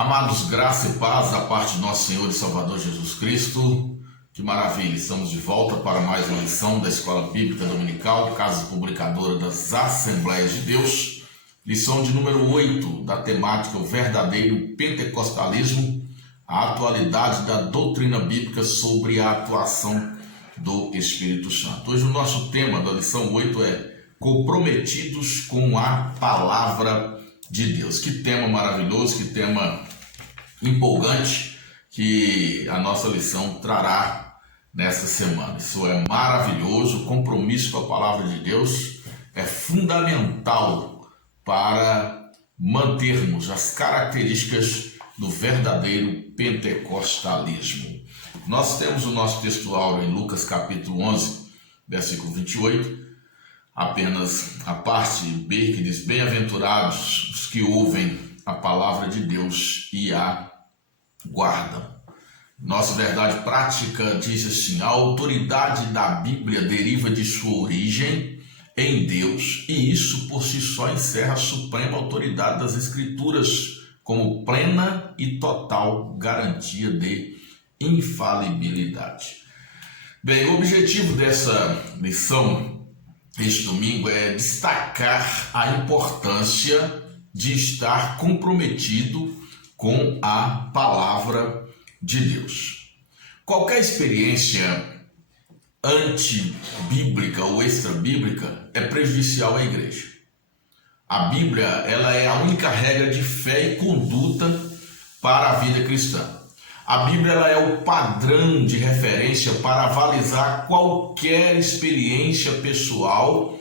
Amados, graça e paz da parte de nosso Senhor e Salvador Jesus Cristo. Que maravilha, estamos de volta para mais uma lição da Escola Bíblica Dominical, Casa Publicadora das Assembleias de Deus. Lição de número 8 da temática O Verdadeiro Pentecostalismo, a atualidade da doutrina bíblica sobre a atuação do Espírito Santo. Hoje o nosso tema da lição 8 é Comprometidos com a Palavra de Deus. Que tema maravilhoso, que tema empolgante que a nossa lição trará nessa semana. Isso é maravilhoso. O compromisso com a palavra de Deus é fundamental para mantermos as características do verdadeiro pentecostalismo. Nós temos o nosso textual em Lucas capítulo 11, versículo 28, apenas a parte B que diz: bem-aventurados os que ouvem a palavra de Deus e a guardam. Nossa verdade prática diz assim: a autoridade da Bíblia deriva de sua origem em Deus, e isso por si só encerra a suprema autoridade das Escrituras como plena e total garantia de infalibilidade. Bem, o objetivo dessa lição este domingo é destacar a importância de estar comprometido com a palavra de Deus. Qualquer experiência antibíblica ou extrabíblica é prejudicial à igreja. A Bíblia, ela é a única regra de fé e conduta para a vida cristã. A Bíblia, ela é o padrão de referência para avalizar qualquer experiência pessoal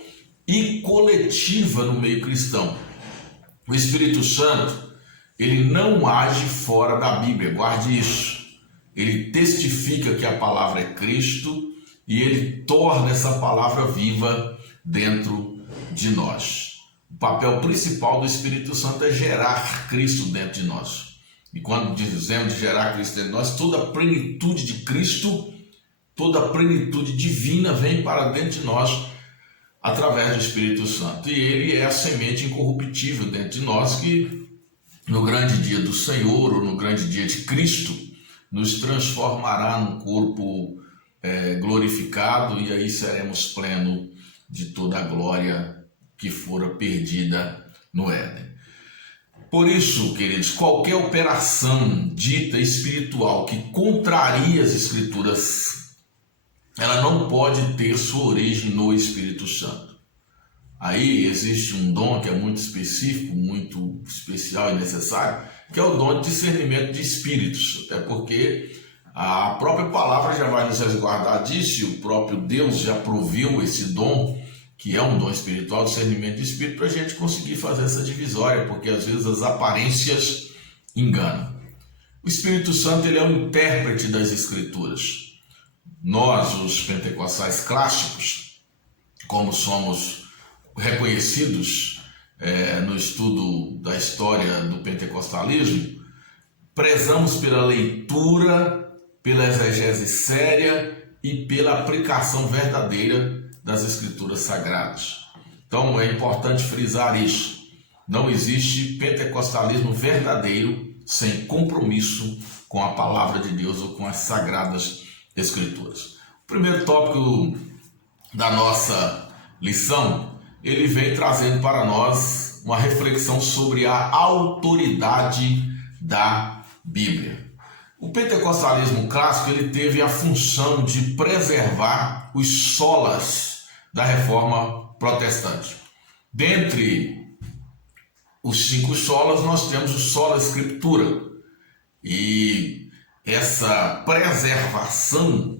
e coletiva no meio cristão. O Espírito Santo, ele não age fora da Bíblia, guarde isso. Ele testifica que a palavra é Cristo e ele torna essa palavra viva dentro de nós. O papel principal do Espírito Santo é gerar Cristo dentro de nós. E quando dizemos de gerar Cristo dentro de nós, toda a plenitude de Cristo, toda a plenitude divina vem para dentro de nós através do Espírito Santo. E ele é a semente incorruptível dentro de nós que no grande dia do Senhor, ou no grande dia de Cristo, nos transformará num corpo glorificado, e aí seremos plenos de toda a glória que fora perdida no Éden. Por isso, queridos, qualquer operação dita espiritual que contraria as Escrituras, ela não pode ter sua origem no Espírito Santo. Aí existe um dom que é muito específico, muito especial e necessário, que é o dom de discernimento de espíritos. Até porque a própria palavra já vai nos resguardar disso, e o próprio Deus já proveu esse dom, que é um dom espiritual, discernimento de espírito, para a gente conseguir fazer essa divisória, porque às vezes as aparências enganam. O Espírito Santo, ele é o intérprete das Escrituras. Nós, os pentecostais clássicos, como somos reconhecidos no estudo da história do pentecostalismo, prezamos pela leitura, pela exegese séria e pela aplicação verdadeira das Escrituras Sagradas. Então é importante frisar isso. Não existe pentecostalismo verdadeiro sem compromisso com a palavra de Deus ou com as Sagradas Escrituras. O primeiro tópico da nossa lição, ele vem trazendo para nós uma reflexão sobre a autoridade da Bíblia. O pentecostalismo clássico, ele teve a função de preservar os solas da reforma protestante. Dentre os 5 solas, nós temos o sola escritura. E essa preservação,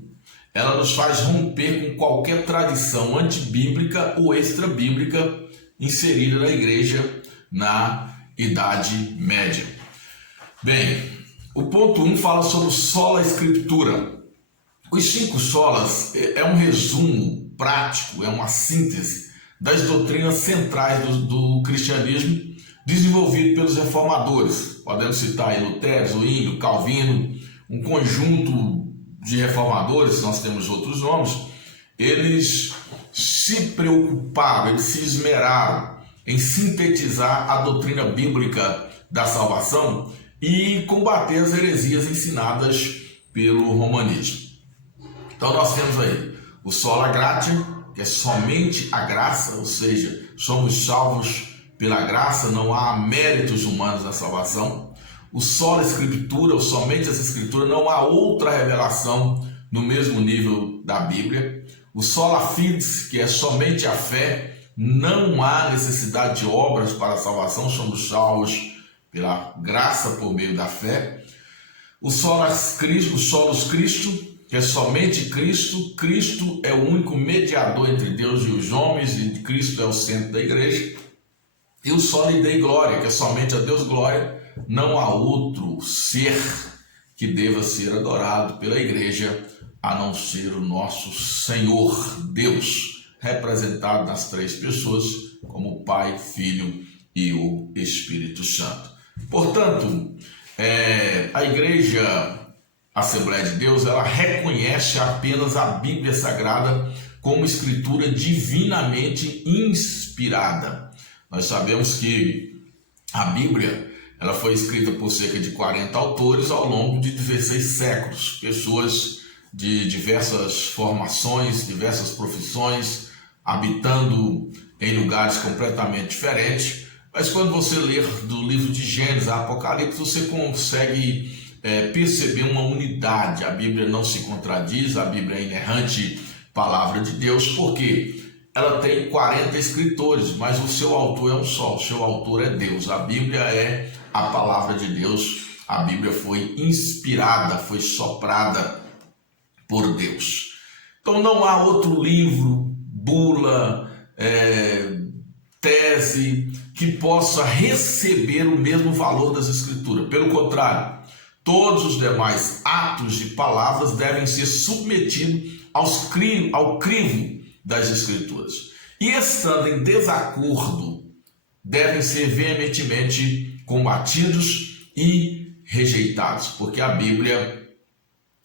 ela nos faz romper com qualquer tradição antibíblica ou extrabíblica inserida na igreja na Idade Média. Bem, o ponto 1 fala sobre o sola escritura. Os 5 solas é um resumo prático, é uma síntese das doutrinas centrais do cristianismo desenvolvido pelos reformadores. Podemos citar aí Lutero, Zwinglio, Calvino, um conjunto de reformadores, nós temos outros nomes. Eles se preocuparam, eles se esmeraram em sintetizar a doutrina bíblica da salvação e combater as heresias ensinadas pelo romanismo. Então nós temos aí o sola gratia, que é somente a graça, ou seja, somos salvos pela graça, não há méritos humanos na salvação. O sola escritura, ou somente as escrituras, não há outra revelação no mesmo nível da Bíblia. O sola fides, que é somente a fé, não há necessidade de obras para a salvação, somos salvos pela graça por meio da fé. O solos Cristo, que é somente Cristo. Cristo é o único mediador entre Deus e os homens, e Cristo é o centro da igreja. E o soli Dei glória, que é somente a Deus glória. Não há outro ser que deva ser adorado pela igreja a não ser o nosso Senhor Deus, representado nas três pessoas como Pai, Filho e o Espírito Santo. Portanto, a igreja Assembleia de Deus, ela reconhece apenas a Bíblia Sagrada como escritura divinamente inspirada. Nós sabemos que a Bíblia ela foi escrita por cerca de 40 autores ao longo de 16 séculos, pessoas de diversas formações, diversas profissões, habitando em lugares completamente diferentes. Mas quando você ler do livro de Gênesis a Apocalipse, você consegue perceber uma unidade. A Bíblia não se contradiz, a Bíblia é inerrante palavra de Deus, porque ela tem 40 escritores, mas o seu autor é um só, o seu autor é Deus. A Bíblia é a palavra de Deus, a Bíblia foi inspirada, foi soprada por Deus. Então não há outro livro, bula, tese que possa receber o mesmo valor das escrituras. Pelo contrário, todos os demais atos e palavras devem ser submetidos ao crivo das escrituras. E estando em desacordo, devem ser veementemente combatidos e rejeitados, porque a Bíblia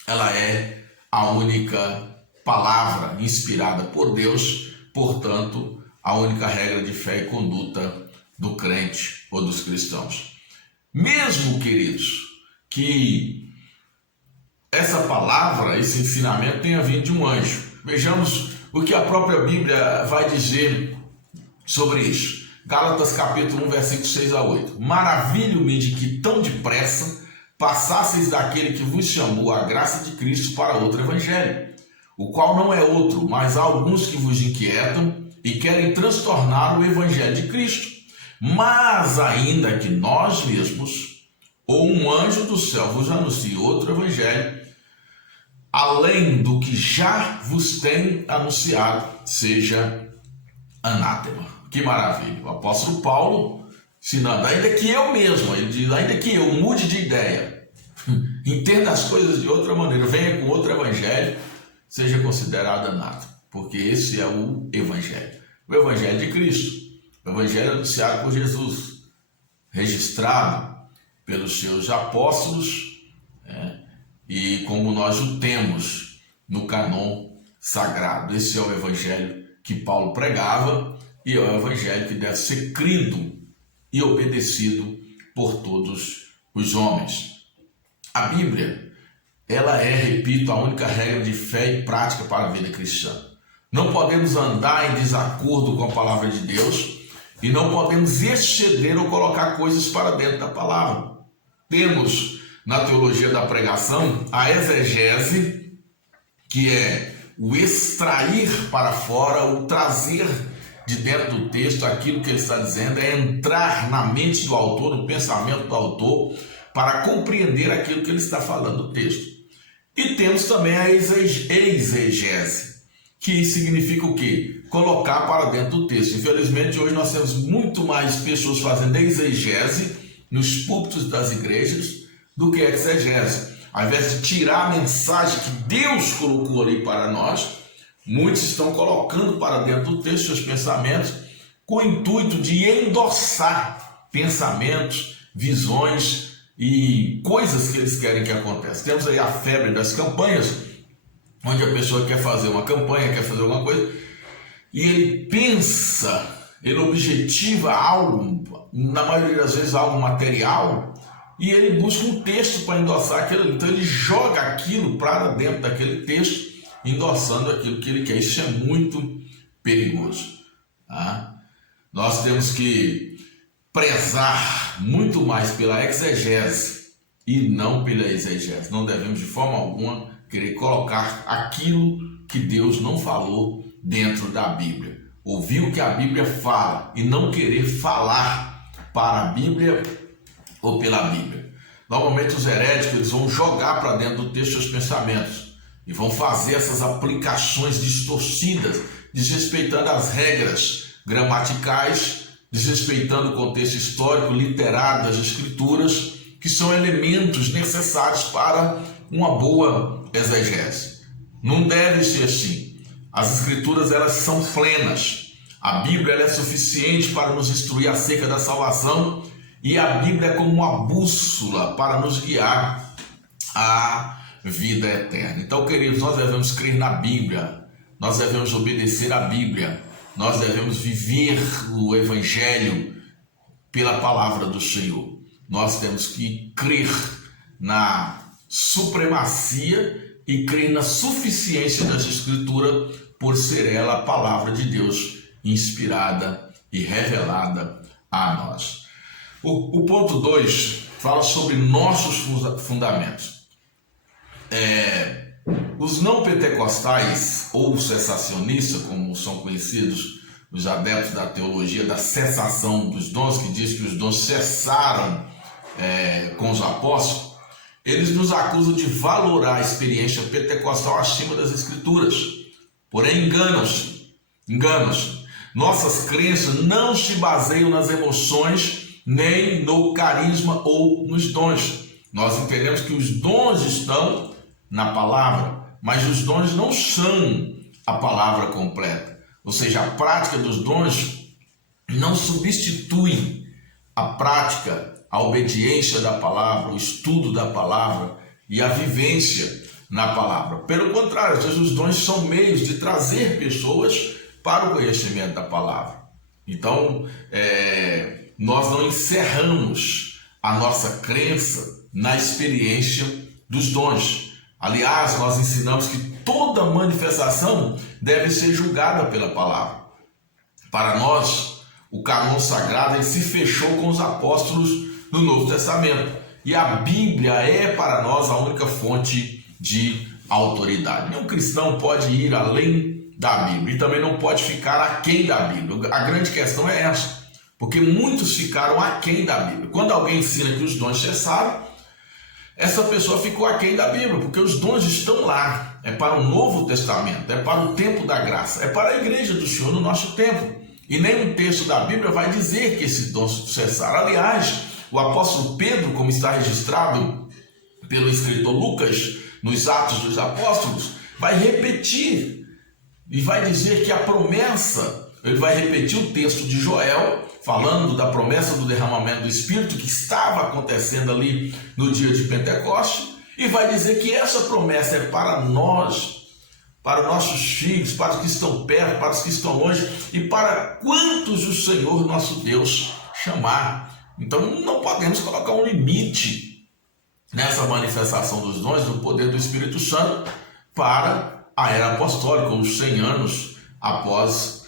ela é a única palavra inspirada por Deus, portanto, a única regra de fé e conduta do crente ou dos cristãos. Mesmo, queridos, que essa palavra, esse ensinamento tenha vindo de um anjo. Vejamos o que a própria Bíblia vai dizer sobre isso. Gálatas capítulo 1, versículos 6 a 8. Maravilho-me de que tão depressa passasseis daquele que vos chamou a graça de Cristo para outro evangelho, o qual não é outro, mas há alguns que vos inquietam e querem transtornar o evangelho de Cristo. Mas ainda que nós mesmos, ou um anjo do céu vos anuncie outro evangelho, além do que já vos tem anunciado, seja anátema. Que maravilha! O apóstolo Paulo ensinando, ainda que eu mesmo, ele diz, ainda que eu mude de ideia, entenda as coisas de outra maneira, venha com outro evangelho, seja considerado anátema, porque esse é o evangelho de Cristo, o evangelho anunciado por Jesus, registrado pelos seus apóstolos, e como nós o temos no cânon sagrado. Esse é o evangelho que Paulo pregava e é o evangelho que deve ser crido e obedecido por todos os homens. A Bíblia, ela é, repito, a única regra de fé e prática para a vida cristã. Não podemos andar em desacordo com a palavra de Deus e não podemos exceder ou colocar coisas para dentro da palavra. Temos na teologia da pregação a exegese, que é o extrair para fora, o trazer de dentro do texto aquilo que ele está dizendo, é entrar na mente do autor, no pensamento do autor, para compreender aquilo que ele está falando no texto. E temos também a exegese, que significa o quê? Colocar para dentro do texto. Infelizmente, hoje nós temos muito mais pessoas fazendo exegese nos púlpitos das igrejas do que exegese. Ao invés de tirar a mensagem que Deus colocou ali para nós, muitos estão colocando para dentro do texto seus pensamentos com o intuito de endossar pensamentos, visões e coisas que eles querem que aconteça. Temos aí a febre das campanhas, onde a pessoa quer fazer uma campanha, quer fazer alguma coisa, e ele pensa, ele objetiva algo, na maioria das vezes algo material, e ele busca um texto para endossar aquilo. Então ele joga aquilo para dentro daquele texto, endossando aquilo que ele quer. Isso é muito perigoso. Tá? Nós temos que prezar muito mais pela exegese e não pela exegese. Não devemos de forma alguma querer colocar aquilo que Deus não falou dentro da Bíblia. Ouvir o que a Bíblia fala e não querer falar para a Bíblia ou pela Bíblia. Normalmente os heréticos eles vão jogar para dentro do texto os pensamentos e vão fazer essas aplicações distorcidas, desrespeitando as regras gramaticais, desrespeitando o contexto histórico, literário das escrituras, que são elementos necessários para uma boa exegese. Não deve ser assim. As escrituras elas são plenas. A Bíblia ela é suficiente para nos instruir acerca da salvação e a Bíblia é como uma bússola para nos guiar à vida eterna. Então, queridos, nós devemos crer na Bíblia, nós devemos obedecer à Bíblia, nós devemos viver o Evangelho pela palavra do Senhor. Nós temos que crer na supremacia e crer na suficiência das Escrituras, por ser ela a palavra de Deus inspirada e revelada a nós. O ponto 2 fala sobre nossos fundamentos. Os não pentecostais ou cessacionistas, como são conhecidos os adeptos da teologia da cessação dos dons, que diz que os dons cessaram com os apóstolos, eles nos acusam de valorar a experiência pentecostal acima das Escrituras. Porém, enganos. Nossas crenças não se baseiam nas emoções, nem no carisma ou nos dons. Nós entendemos que os dons estão na palavra, mas os dons não são a palavra completa. Ou seja, a prática dos dons não substitui a prática, a obediência da palavra, o estudo da palavra e a vivência na palavra. Pelo contrário, os dons são meios de trazer pessoas para o conhecimento da palavra. Então, nós não encerramos a nossa crença na experiência dos dons. Aliás, nós ensinamos que toda manifestação deve ser julgada pela palavra. Para nós, o cânon sagrado ele se fechou com os apóstolos no Novo Testamento. E a Bíblia é para nós a única fonte de autoridade. Nenhum cristão pode ir além da Bíblia e também não pode ficar aquém da Bíblia. A grande questão é essa, porque muitos ficaram aquém da Bíblia. Quando alguém ensina que os dons cessaram, essa pessoa ficou aquém da Bíblia, porque os dons estão lá. É para o Novo Testamento, é para o tempo da graça, é para a igreja do Senhor no nosso tempo. E nenhum texto da Bíblia vai dizer que esses dons cessaram. Aliás, o apóstolo Pedro, como está registrado pelo escritor Lucas, nos Atos dos Apóstolos, vai repetir e vai dizer que a promessa, ele vai repetir o texto de Joel, falando da promessa do derramamento do Espírito que estava acontecendo ali no dia de Pentecoste, e vai dizer que essa promessa é para nós, para nossos filhos, para os que estão perto, para os que estão longe e para quantos o Senhor nosso Deus chamar. Então não podemos colocar um limite nessa manifestação dos dons, do poder do Espírito Santo, para a era apostólica, os 100 anos após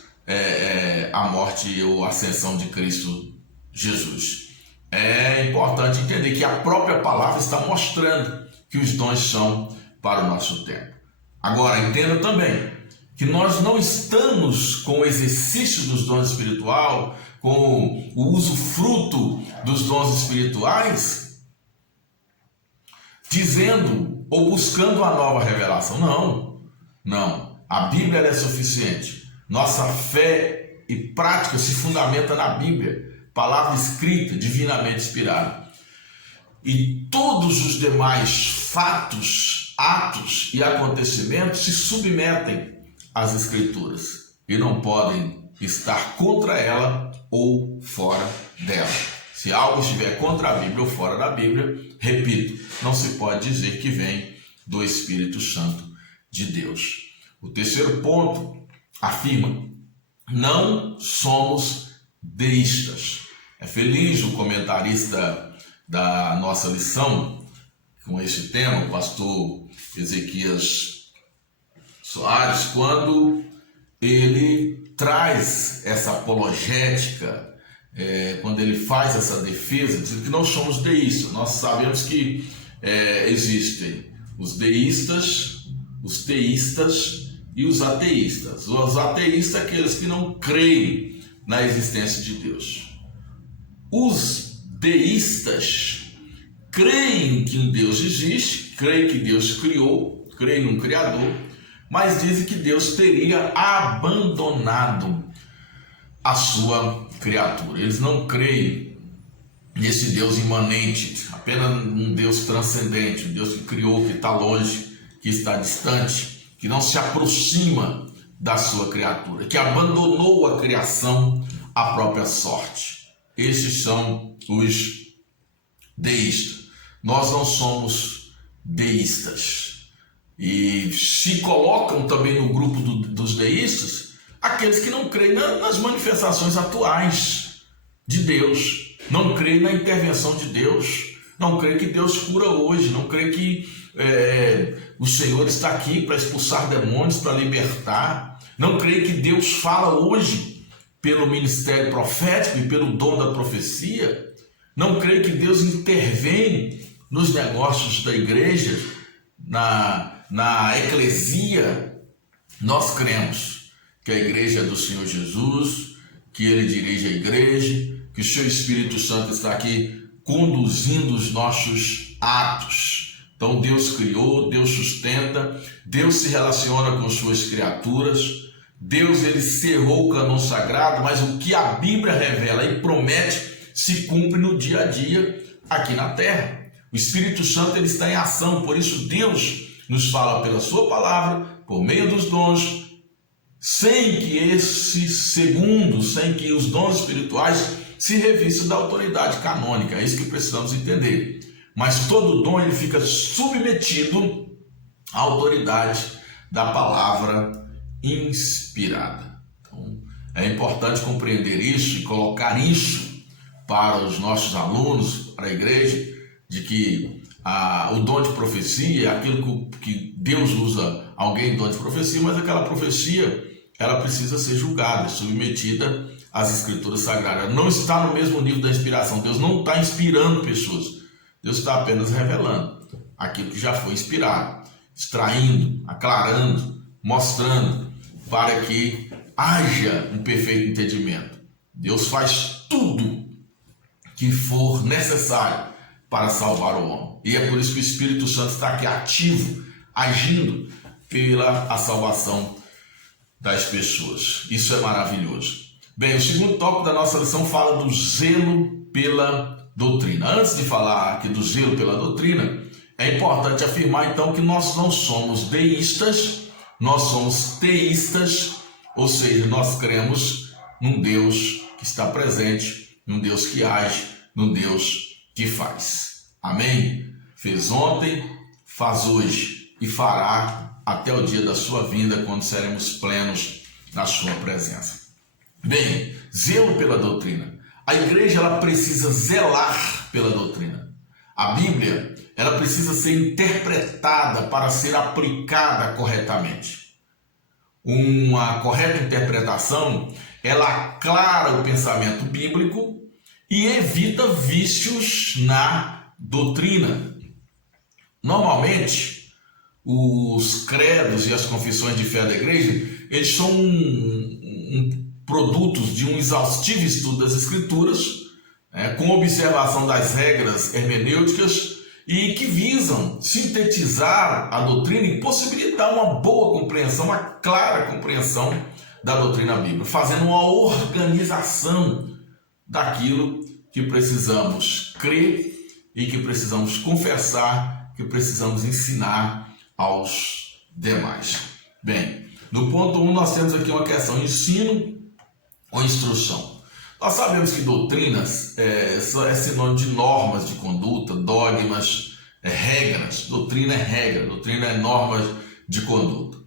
a morte ou ascensão de Cristo Jesus. É importante entender que a própria palavra está mostrando que os dons são para o nosso tempo. Agora, entenda também que nós não estamos com o exercício dos dons espirituais, com o usufruto dos dons espirituais, dizendo ou buscando uma nova revelação. Não. A Bíblia é suficiente. Nossa fé e prática se fundamenta na Bíblia, palavra escrita, divinamente inspirada. E todos os demais fatos, atos e acontecimentos se submetem às Escrituras e não podem estar contra ela ou fora dela. Se algo estiver contra a Bíblia ou fora da Bíblia, repito, não se pode dizer que vem do Espírito Santo de Deus. O terceiro ponto afirma: não somos deístas. É feliz o comentarista da nossa lição com este tema, o pastor Ezequias Soares, quando ele traz essa apologética, quando ele faz essa defesa, dizendo que nós somos deístas. Nós sabemos que existem os deístas, os teístas e os ateístas. Os ateístas, aqueles que não creem na existência de Deus. Os deístas creem que um Deus existe, creem que Deus criou, creem num Criador, mas dizem que Deus teria abandonado a sua criatura. Eles não creem nesse Deus imanente, apenas um Deus transcendente, um Deus que criou, que está longe, que está distante, que não se aproxima da sua criatura, que abandonou a criação à própria sorte. Esses são os deístas. Nós não somos deístas. E se colocam também no grupo dos deístas aqueles que não creem nas manifestações atuais de Deus, não creem na intervenção de Deus, não creem que Deus cura hoje, não creem que o Senhor está aqui para expulsar demônios, para libertar, não creem que Deus fala hoje pelo ministério profético e pelo dom da profecia, não creem que Deus intervém nos negócios da igreja, na eclesia. Nós cremos que a igreja é do Senhor Jesus, que Ele dirige a igreja, que o Seu Espírito Santo está aqui conduzindo os nossos atos. Então Deus criou, Deus sustenta, Deus se relaciona com suas criaturas, Deus ele cerrou o cânon sagrado, mas o que a Bíblia revela e promete se cumpre no dia a dia aqui na terra. O Espírito Santo ele está em ação, por isso Deus nos fala pela sua palavra, por meio dos dons, sem que sem que os dons espirituais se revistam da autoridade canônica. É isso que precisamos entender. Mas todo dom ele fica submetido à autoridade da palavra inspirada. Então, é importante compreender isso e colocar isso para os nossos alunos, para a igreja, de que o dom de profecia é aquilo que Deus usa alguém em dom de profecia, mas aquela profecia ela precisa ser julgada, submetida às escrituras sagradas. Ela não está no mesmo nível da inspiração. Deus não está inspirando pessoas. Deus está apenas revelando aquilo que já foi inspirado, extraindo, aclarando, mostrando, para que haja um perfeito entendimento. Deus faz tudo que for necessário para salvar o homem. E é por isso que o Espírito Santo está aqui ativo, agindo pela salvação das pessoas. Isso é maravilhoso. Bem, o segundo tópico da nossa lição fala do zelo pela doutrina. Antes de falar aqui do zelo pela doutrina, é importante afirmar então que nós não somos deístas, nós somos teístas, ou seja, nós cremos num Deus que está presente, num Deus que age, num Deus que faz. Amém? Fez ontem, faz hoje e fará até o dia da sua vinda, quando seremos plenos na sua presença. Bem, zelo pela doutrina. A igreja ela precisa zelar pela doutrina. A Bíblia ela precisa ser interpretada para ser aplicada corretamente. Uma correta interpretação ela aclara o pensamento bíblico e evita vícios na doutrina. Normalmente, os credos e as confissões de fé da igreja, eles são produtos de um exaustivo estudo das Escrituras, com observação das regras hermenêuticas e que visam sintetizar a doutrina e possibilitar uma boa compreensão, uma clara compreensão da doutrina bíblica, fazendo uma organização daquilo que precisamos crer e que precisamos confessar, que precisamos ensinar aos demais. Bem, no ponto 1 nós temos aqui uma questão: ensino ou instrução? Nós sabemos que doutrinas é sinônimo de normas de conduta, dogmas, regras. Doutrina é regra, doutrina é normas de conduta.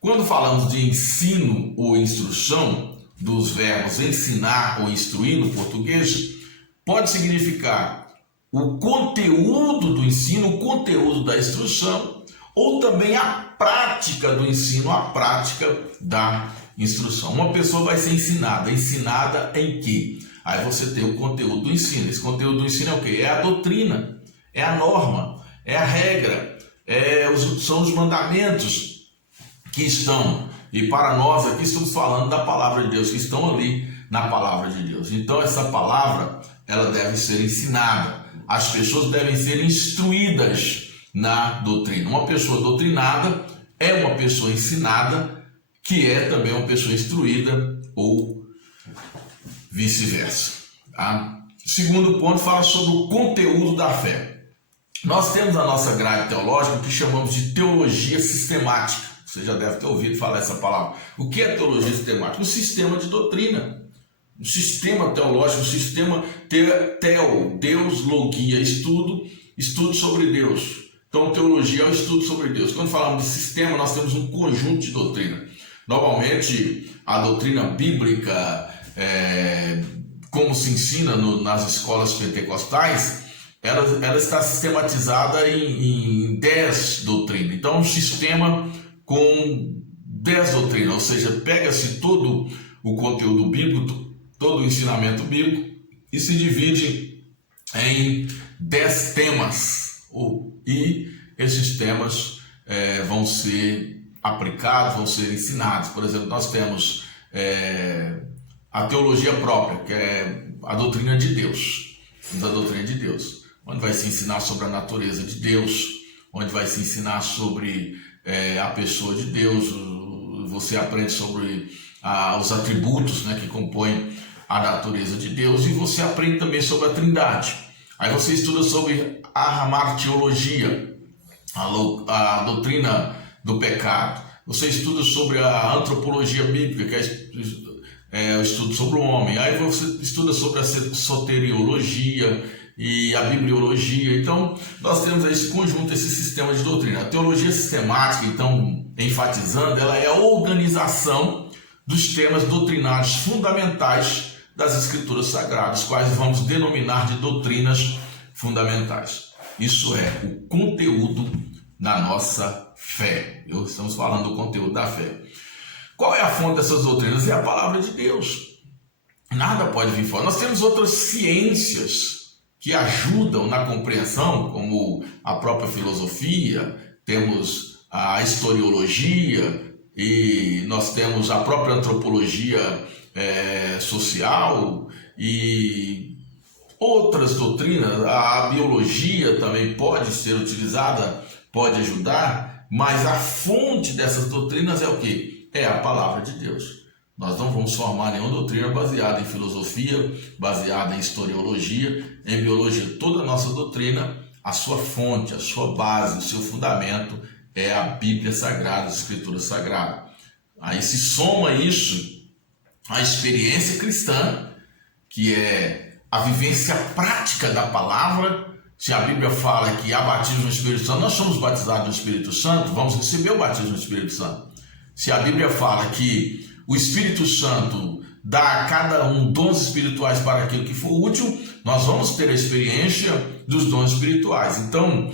Quando falamos de ensino ou instrução, dos verbos ensinar ou instruir no português, pode significar o conteúdo do ensino, o conteúdo da instrução, ou também a prática do ensino, a prática da instrução. Uma pessoa vai ser ensinada em quê? Aí você tem o conteúdo do ensino. Esse conteúdo do ensino é o quê? É a doutrina, é a norma, é a regra, são os mandamentos que estão, e para nós aqui estamos falando da palavra de Deus, que estão ali na palavra de Deus. Então essa palavra, ela deve ser ensinada. As pessoas devem ser instruídas na doutrina. Uma pessoa doutrinada é uma pessoa ensinada, que é também uma pessoa instruída, ou vice-versa. Tá? Segundo ponto, fala sobre o conteúdo da fé. Nós temos a nossa grade teológica que chamamos de teologia sistemática. Você já deve ter ouvido falar essa palavra. O que é teologia sistemática? Um sistema de doutrina. Um sistema teológico, um sistema Deus, logia, estudo sobre Deus. Então, teologia é o estudo sobre Deus. Quando falamos de sistema, nós temos um conjunto de doutrina. Normalmente, a doutrina bíblica, como se ensina nas escolas pentecostais, ela está sistematizada em 10 doutrinas. Então, um sistema com 10 doutrinas, ou seja, pega-se todo o conteúdo bíblico, todo o ensinamento bíblico, e se divide em 10 temas. E esses temas vão ser aplicados, vão ser ensinados. Por exemplo, nós temos a teologia própria, que é a doutrina de Deus. Temos a doutrina de Deus, onde vai se ensinar sobre a natureza de Deus, onde vai se ensinar sobre a pessoa de Deus. Você aprende sobre os atributos, né, que compõem a natureza de Deus, e você aprende também sobre a Trindade. Aí você estuda sobre a martiologia, a doutrina do pecado. Você estuda sobre a antropologia bíblica, que é o estudo sobre o homem. Aí você estuda sobre a soteriologia e a bibliologia. Então, nós temos esse conjunto, esse sistema de doutrina. A teologia sistemática, então, enfatizando, ela é a organização dos temas doutrinários fundamentais das Escrituras Sagradas, quais vamos denominar de doutrinas fundamentais. Isso é o conteúdo da nossa fé. Estamos falando do conteúdo da fé. Qual é a fonte dessas doutrinas? É a palavra de Deus. Nada pode vir fora. Nós temos outras ciências que ajudam na compreensão, como a própria filosofia, temos a historiologia, e nós temos a própria antropologia social e outras doutrinas. A biologia também pode ser utilizada, pode ajudar, mas a fonte dessas doutrinas é o quê? É a palavra de Deus. Nós não vamos formar nenhuma doutrina baseada em filosofia, baseada em historiologia, em biologia. Toda a nossa doutrina, a sua fonte, a sua base, o seu fundamento é a Bíblia Sagrada, a Escritura Sagrada. Aí se soma isso à experiência cristã, que é a vivência prática da palavra. Se a Bíblia fala que há batismo no Espírito Santo, nós somos batizados no Espírito Santo, vamos receber o batismo no Espírito Santo. Se a Bíblia fala que o Espírito Santo dá a cada um dons espirituais para aquilo que for útil, nós vamos ter a experiência dos dons espirituais. Então,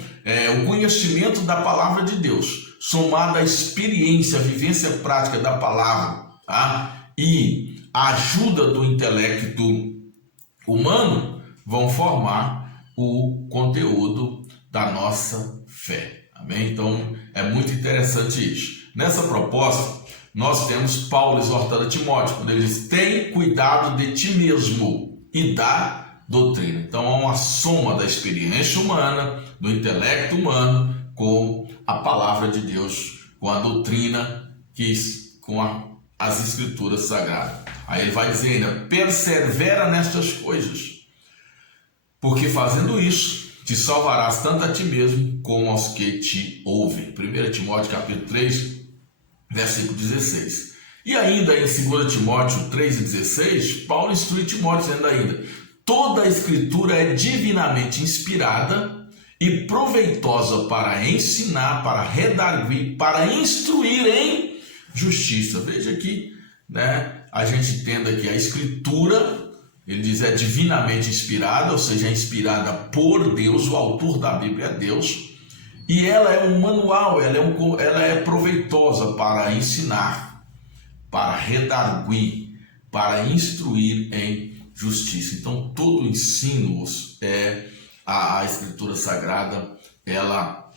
o conhecimento da palavra de Deus, somado à experiência, à vivência prática da palavra, tá? E a ajuda do intelecto humano, vão formar o conteúdo da nossa fé. Amém? Então, é muito interessante isso. Nessa proposta, nós temos Paulo exortando a Timóteo, quando ele diz: tem cuidado de ti mesmo e da doutrina. Então, há uma soma da experiência humana, do intelecto humano, com a palavra de Deus, com a doutrina, com as Escrituras Sagradas. Aí ele vai dizer ainda: persevera nestas coisas, porque fazendo isso, te salvarás tanto a ti mesmo como aos que te ouvem. 1 Timóteo capítulo 3, versículo 16. E ainda em 2 Timóteo 3,16, Paulo instrui Timóteo dizendo ainda: toda a Escritura é divinamente inspirada e proveitosa para ensinar, para redarguir, para instruir em justiça. Veja aqui, né? A gente entende aqui a Escritura ele diz é divinamente inspirada, ou seja, é inspirada por Deus, o autor da Bíblia é Deus, e ela é um manual, ela é proveitosa para ensinar, para redarguir, para instruir em justiça. Então, todo o ensino a Escritura Sagrada, ela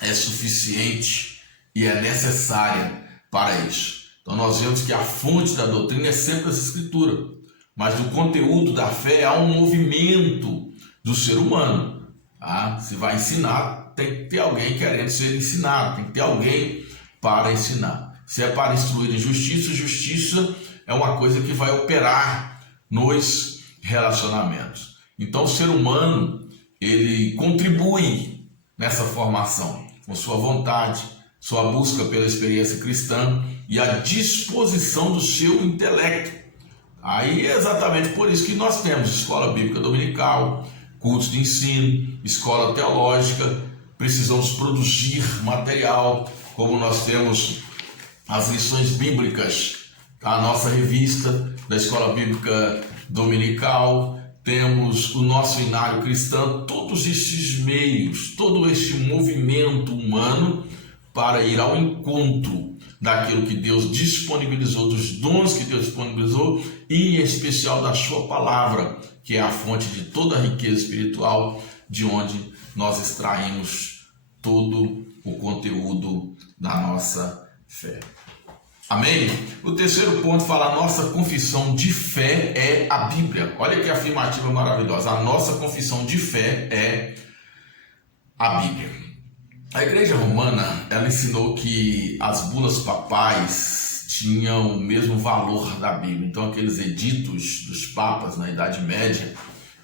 é suficiente e é necessária para isso. Então, nós vemos que a fonte da doutrina é sempre as Escrituras. Mas do conteúdo da fé há um movimento do ser humano. Tá? Se vai ensinar, tem que ter alguém querendo ser ensinado, tem que ter alguém para ensinar. Se é para instruir em justiça, justiça é uma coisa que vai operar nos relacionamentos. Então o ser humano, ele contribui nessa formação, com sua vontade, sua busca pela experiência cristã e a disposição do seu intelecto. Aí é exatamente por isso que nós temos escola bíblica dominical, cultos de ensino, escola teológica, precisamos produzir material, como nós temos as lições bíblicas, a nossa revista da escola bíblica dominical, temos o nosso inário cristão, todos esses meios, todo este movimento humano para ir ao encontro daquilo que Deus disponibilizou, dos dons que Deus disponibilizou e em especial da sua palavra, que é a fonte de toda a riqueza espiritual, de onde nós extraímos todo o conteúdo da nossa fé. Amém? O terceiro ponto fala: a nossa confissão de fé é a Bíblia. Olha que afirmativa maravilhosa. A nossa confissão de fé é a Bíblia. A Igreja Romana, ela ensinou que as bulas papais tinham o mesmo valor da Bíblia. Então, aqueles editos dos papas na Idade Média,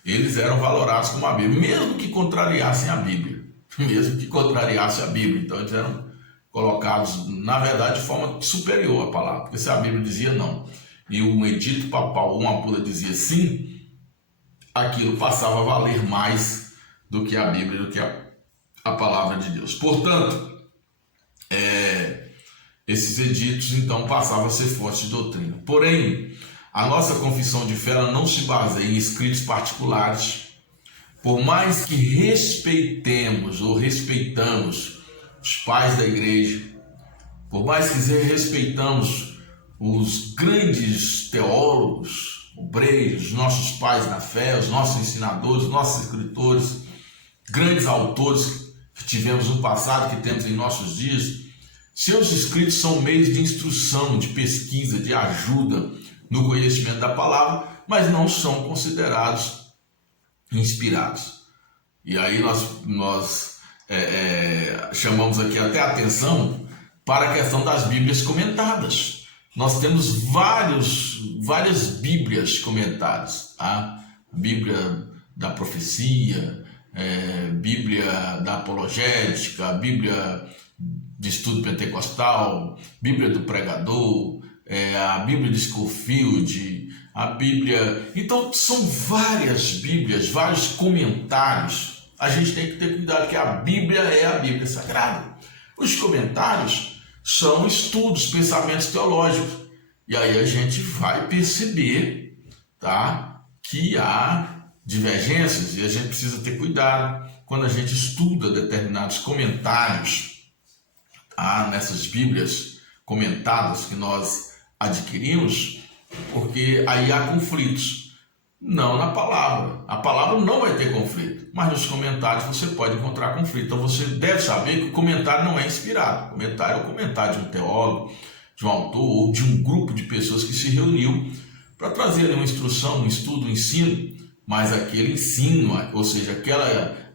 eles eram valorados como a Bíblia, mesmo que contrariassem a Bíblia. Mesmo que contrariassem a Bíblia. Então, eles eram colocados, na verdade, de forma superior à palavra. Porque se a Bíblia dizia não, e um edito papal, uma bula dizia sim, aquilo passava a valer mais do que a Bíblia, do que a palavra de Deus. Portanto, esses editos então passavam a ser fontes de doutrina. Porém, a nossa confissão de fé ela não se baseia em escritos particulares. Por mais que respeitemos ou respeitamos os pais da igreja, por mais que respeitamos os grandes teólogos, obreiros, nossos pais na fé, os nossos ensinadores, os nossos escritores, grandes autores que tivemos no passado, que temos em nossos dias, seus escritos são meios de instrução, de pesquisa, de ajuda no conhecimento da palavra, mas não são considerados inspirados. E aí nós chamamos aqui até a atenção para a questão das Bíblias comentadas. Nós temos várias Bíblias comentadas. A Bíblia da profecia, Bíblia da apologética, a Bíblia de estudo pentecostal, Bíblia do pregador, a Bíblia de Scofield, a Bíblia... Então são várias Bíblias, vários comentários. A gente tem que ter cuidado que a Bíblia é a Bíblia Sagrada. Os comentários são estudos, pensamentos teológicos. E aí a gente vai perceber, tá, que há divergências e a gente precisa ter cuidado quando a gente estuda determinados comentários, tá, nessas Bíblias comentadas que nós adquirimos, porque aí há conflitos. Não na palavra. A palavra não vai ter conflito, mas nos comentários você pode encontrar conflito. Então você deve saber que o comentário não é inspirado. O comentário é o comentário de um teólogo, de um autor ou de um grupo de pessoas que se reuniu para trazer uma instrução, um estudo, um ensino, mas aquele ensino, ou seja,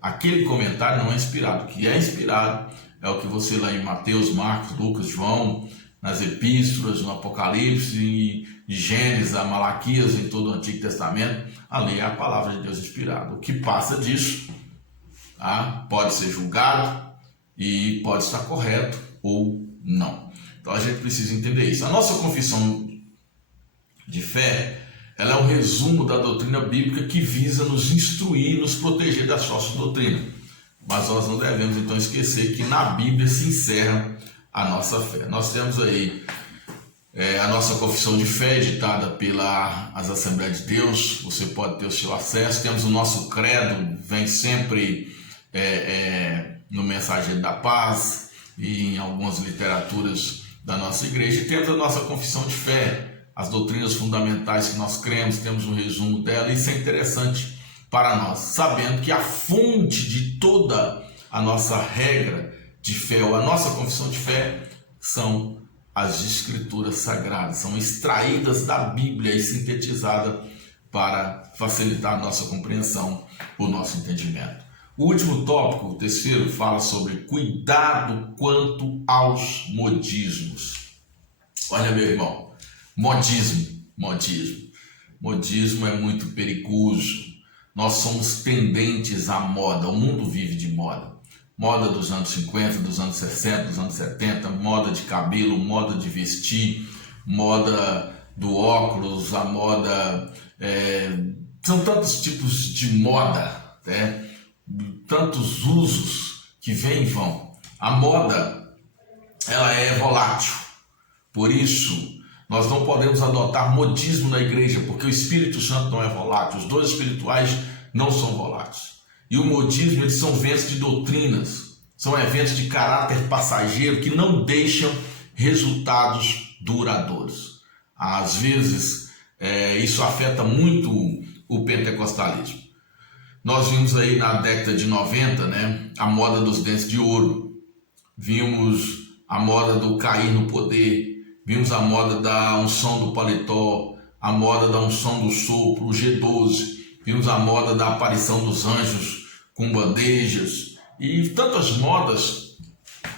aquele comentário não é inspirado. O que é inspirado é o que você lê em Mateus, Marcos, Lucas, João, nas epístolas, no Apocalipse, de Gênesis a Malaquias, em todo o Antigo Testamento. Ali é a palavra de Deus inspirada. O que passa disso, tá, pode ser julgado e pode estar correto ou não. Então a gente precisa entender isso. A nossa confissão de fé, ela é um resumo da doutrina bíblica que visa nos instruir e nos proteger da falsa doutrina. Mas nós não devemos então esquecer que na Bíblia se encerra a nossa fé. Nós temos aí A nossa confissão de fé, editada pelas Assembleias de Deus, você pode ter o seu acesso. Temos o nosso credo, vem sempre no Mensageiro da Paz e em algumas literaturas da nossa igreja. E temos a nossa confissão de fé, as doutrinas fundamentais que nós cremos, temos um resumo dela. Isso é interessante para nós, sabendo que a fonte de toda a nossa regra de fé, ou a nossa confissão de fé, são as escrituras sagradas, são extraídas da Bíblia e sintetizadas para facilitar a nossa compreensão, o nosso entendimento. O último tópico, o terceiro, fala sobre cuidado quanto aos modismos. Olha, meu irmão, modismo é muito perigoso. Nós somos tendentes à moda, o mundo vive de moda. Moda dos anos 50, dos anos 60, dos anos 70, moda de cabelo, moda de vestir, moda do óculos, a moda... são tantos tipos de moda, né? Tantos usos que vêm e vão. A moda, ela é volátil. Por isso, nós não podemos adotar modismo na igreja, porque o Espírito Santo não é volátil. Os dons espirituais não são voláteis. E o modismo, eles são ventos de doutrinas, são eventos de caráter passageiro que não deixam resultados duradouros. Às vezes, isso afeta muito o pentecostalismo. Nós vimos aí na década de 90, né, a moda dos dentes de ouro, vimos a moda do cair no poder, vimos a moda da unção do paletó, a moda da unção do sopro, o G12, vimos a moda da aparição dos anjos com bandejas e tantas modas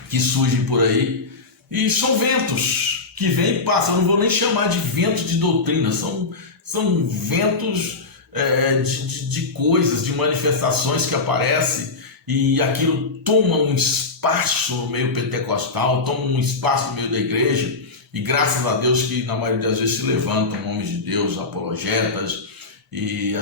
que surgem por aí. E são ventos que vêm e passam. Eu não vou nem chamar de ventos de doutrina, são ventos de coisas, de manifestações que aparecem e aquilo toma um espaço no meio pentecostal, toma um espaço no meio da igreja. E graças a Deus que na maioria das vezes se levantam homens de Deus, apologetas, e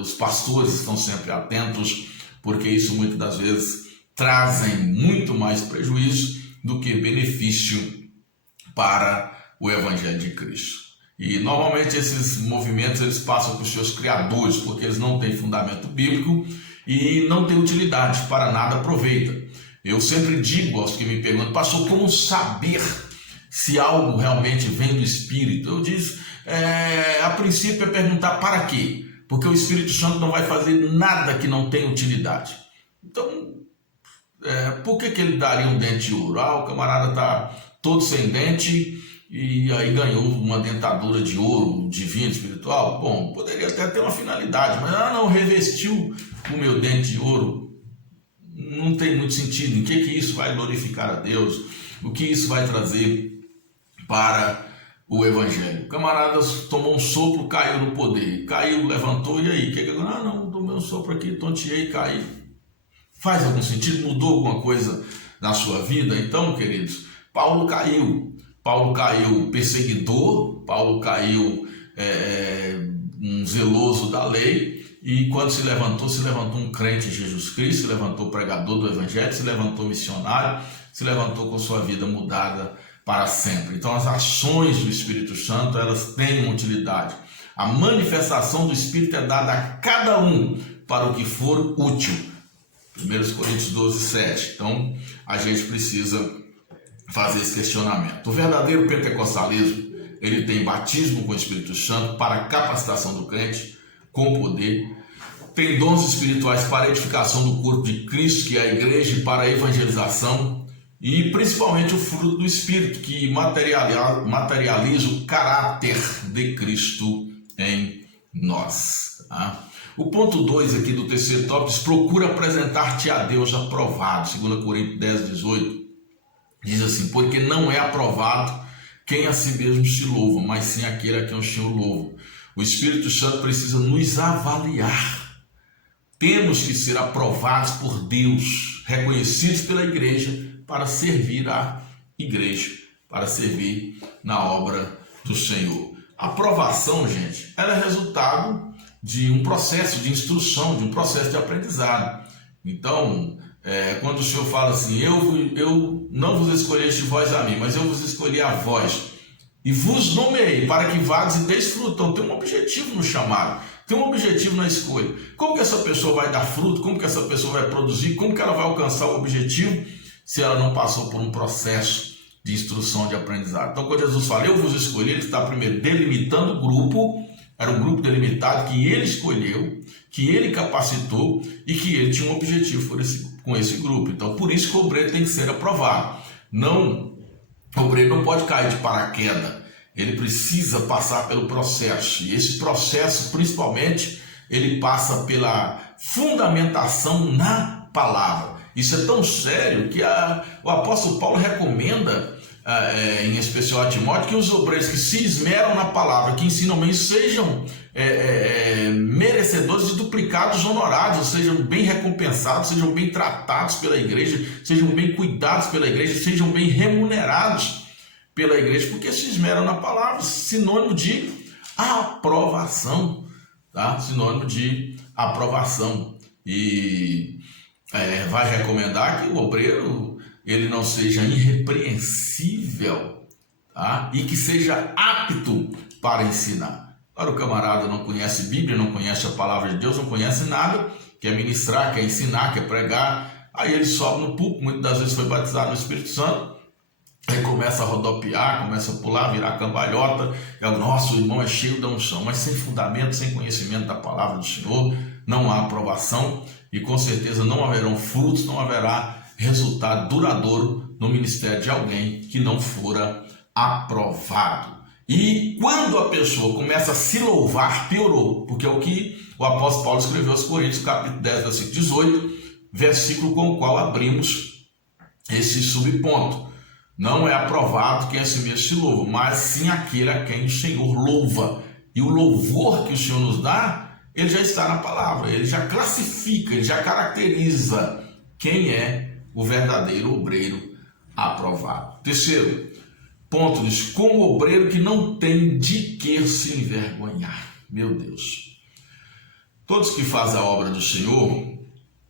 os pastores estão sempre atentos, porque isso muitas das vezes trazem muito mais prejuízo do que benefício para o Evangelho de Cristo. E normalmente esses movimentos eles passam por seus criadores, porque eles não têm fundamento bíblico e não têm utilidade, para nada aproveita. Eu sempre digo aos que me perguntam, pastor, como saber se algo realmente vem do Espírito? Eu digo, a princípio é perguntar para quê? Porque o Espírito Santo não vai fazer nada que não tenha utilidade. Então, por que ele daria um dente de ouro? O camarada está todo sem dente e aí ganhou uma dentadura de ouro, divino, espiritual. Bom, poderia até ter uma finalidade, mas não revestiu o meu dente de ouro. Não tem muito sentido. Em que isso vai glorificar a Deus? O que isso vai trazer para o Evangelho? O camarada tomou um sopro, caiu no poder. Caiu, levantou, e aí? Não, do meu sopro aqui, tonteei, caí. Faz algum sentido? Mudou alguma coisa na sua vida? Então, queridos, Paulo caiu perseguidor, Paulo caiu um zeloso da lei, e quando se levantou um crente em Jesus Cristo, se levantou pregador do Evangelho, se levantou missionário, se levantou com sua vida mudada para sempre. Então as ações do Espírito Santo, elas têm uma utilidade. A manifestação do Espírito é dada a cada um para o que for útil. 1 Coríntios 12, 7. Então a gente precisa fazer esse questionamento. O verdadeiro pentecostalismo, ele tem batismo com o Espírito Santo para a capacitação do crente com poder, tem dons espirituais para a edificação do corpo de Cristo, que é a igreja, e para a evangelização, e principalmente o fruto do Espírito, que materializa o caráter de Cristo em nós. Tá? O ponto 2 aqui do terceiro tópico diz: procura apresentar-te a Deus aprovado. 2 Coríntios 10, 18 diz assim: porque não é aprovado quem a si mesmo se louva, mas sim aquele a quem o Senhor louva. O Espírito Santo precisa nos avaliar. Temos que ser aprovados por Deus, reconhecidos pela igreja, para servir a igreja, para servir na obra do Senhor. A aprovação, gente, ela é resultado de um processo de instrução, de um processo de aprendizado. Então, quando o Senhor fala assim: eu não vos escolheste vós a mim, mas eu vos escolhi a vós, e vos nomeei para que vades e deis fruto. Então tem um objetivo no chamado, tem um objetivo na escolha. Como que essa pessoa vai dar fruto? Como que essa pessoa vai produzir? Como que ela vai alcançar o objetivo se ela não passou por um processo de instrução, de aprendizado? Então quando Jesus fala, eu vos escolhi, ele está primeiro delimitando o grupo. Era um grupo delimitado que ele escolheu, que ele capacitou e que ele tinha um objetivo com esse grupo. Então, por isso que o obreiro tem que ser aprovado. O obreiro não pode cair de paraquedas. Ele precisa passar pelo processo. E esse processo, principalmente, ele passa pela fundamentação na palavra. Isso é tão sério que o apóstolo Paulo recomenda, em especial a Timóteo, que os obreiros que se esmeram na palavra, que ensinam bem, sejam merecedores de duplicados honorários, sejam bem recompensados, sejam bem tratados pela igreja, sejam bem cuidados pela igreja, sejam bem remunerados pela igreja, porque se esmeram na palavra, sinônimo de aprovação, tá? Sinônimo de aprovação. E vai recomendar que o obreiro ele não seja irrepreensível, tá? E que seja apto para ensinar. Agora o camarada não conhece Bíblia, não conhece a palavra de Deus, não conhece nada, quer ministrar, quer ensinar, quer pregar, aí ele sobe no púlpito, muitas das vezes foi batizado no Espírito Santo, aí começa a rodopiar, começa a pular, virar cambalhota, nosso irmão é cheio da unção, mas sem fundamento, sem conhecimento da palavra do Senhor, não há aprovação e com certeza não haverão frutos, não haverá resultado duradouro no ministério de alguém que não fora aprovado. E quando a pessoa começa a se louvar, piorou, porque é o que o apóstolo Paulo escreveu aos Coríntios, capítulo 10, versículo 18, versículo com o qual abrimos esse subponto. Não é aprovado quem a si mesmo se louva, mas sim aquele a quem o Senhor louva. E o louvor que o Senhor nos dá, ele já está na palavra, ele já classifica, ele já caracteriza quem é o verdadeiro obreiro aprovado. Terceiro ponto diz, como obreiro que não tem de que se envergonhar. Meu Deus. Todos que fazem a obra do Senhor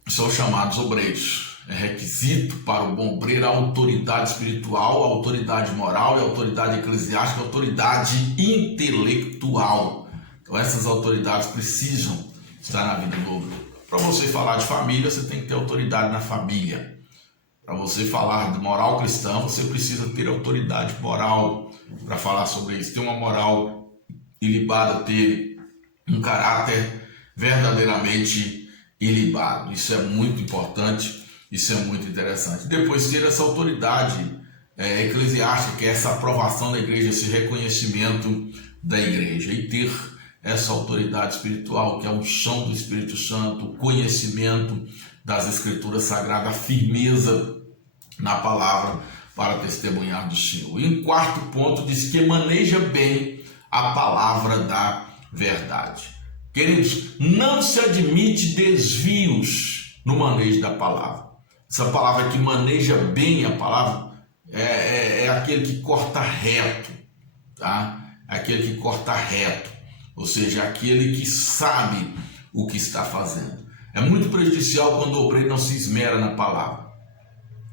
são chamados obreiros. É requisito para o bom obreiro a autoridade espiritual, a autoridade moral, a autoridade eclesiástica, a autoridade intelectual. Então essas autoridades precisam estar na vida do obreiro. Para você falar de família, você tem que ter autoridade na família. Para você falar de moral cristã, você precisa ter autoridade moral para falar sobre isso. Ter uma moral ilibada, ter um caráter verdadeiramente ilibado. Isso é muito importante, isso é muito interessante. Depois ter essa autoridade eclesiástica, que é essa aprovação da igreja, esse reconhecimento da igreja. E ter essa autoridade espiritual, que é a unção do Espírito Santo, o conhecimento das Escrituras Sagradas, a firmeza na palavra para testemunhar do Senhor. E em quarto ponto diz que maneja bem a palavra da verdade. Queridos, não se admite desvios no manejo da palavra. Essa palavra que maneja bem a palavra é aquele que corta reto, tá? Aquele que corta reto, ou seja, aquele que sabe o que está fazendo. É muito prejudicial quando o obreiro não se esmera na palavra.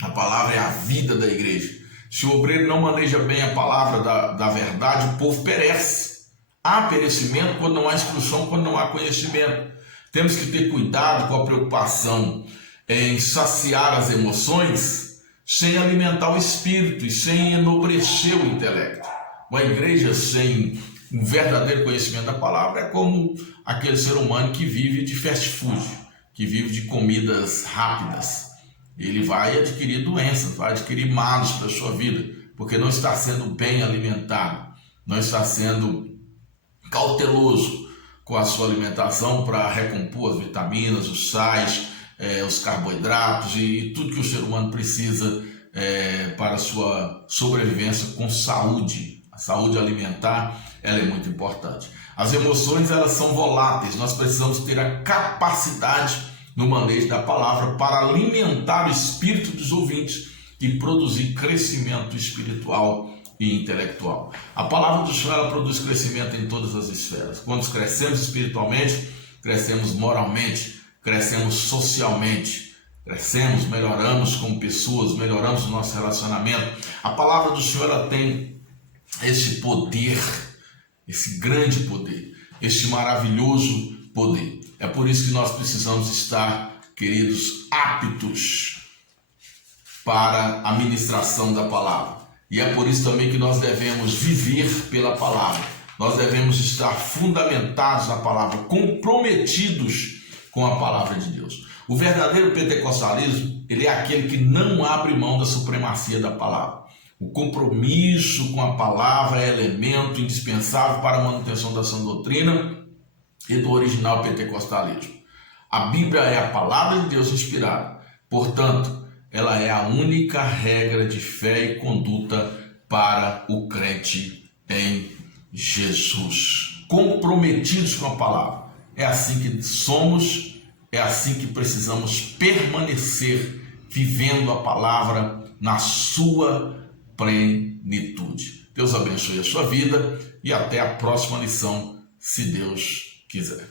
A palavra é a vida da igreja. Se o obreiro não maneja bem a palavra da verdade, o povo perece. Há perecimento quando não há instrução, quando não há conhecimento. Temos que ter cuidado com a preocupação em saciar as emoções sem alimentar o espírito e sem enobrecer o intelecto. Uma igreja sem um verdadeiro conhecimento da palavra é como aquele ser humano que vive de fast food, que vive de comidas rápidas. Ele vai adquirir doenças, vai adquirir males para a sua vida, porque não está sendo bem alimentado, não está sendo cauteloso com a sua alimentação para recompor as vitaminas, os sais, os carboidratos e tudo que o ser humano precisa para a sua sobrevivência com saúde. A saúde alimentar, ela é muito importante. As emoções, elas são voláteis, nós precisamos ter a capacidade no manejo da palavra para alimentar o espírito dos ouvintes e produzir crescimento espiritual e intelectual. A palavra do Senhor, ela produz crescimento em todas as esferas. Quando crescemos espiritualmente, crescemos moralmente, crescemos socialmente, crescemos, melhoramos como pessoas, melhoramos o nosso relacionamento. A palavra do Senhor, ela tem esse poder, esse grande poder, esse maravilhoso poder. É por isso que nós precisamos estar, queridos, aptos para a ministração da palavra. E é por isso também que nós devemos viver pela palavra. Nós devemos estar fundamentados na palavra, comprometidos com a palavra de Deus. O verdadeiro pentecostalismo, ele é aquele que não abre mão da supremacia da palavra. O compromisso com a palavra é elemento indispensável para a manutenção da sã doutrina e do original pentecostalismo. A Bíblia é a palavra de Deus inspirada, portanto, ela é a única regra de fé e conduta para o crente em Jesus. Comprometidos com a palavra. É assim que somos, é assim que precisamos permanecer vivendo a palavra na sua plenitude. Deus abençoe a sua vida e até a próxima lição, se Deus quiser.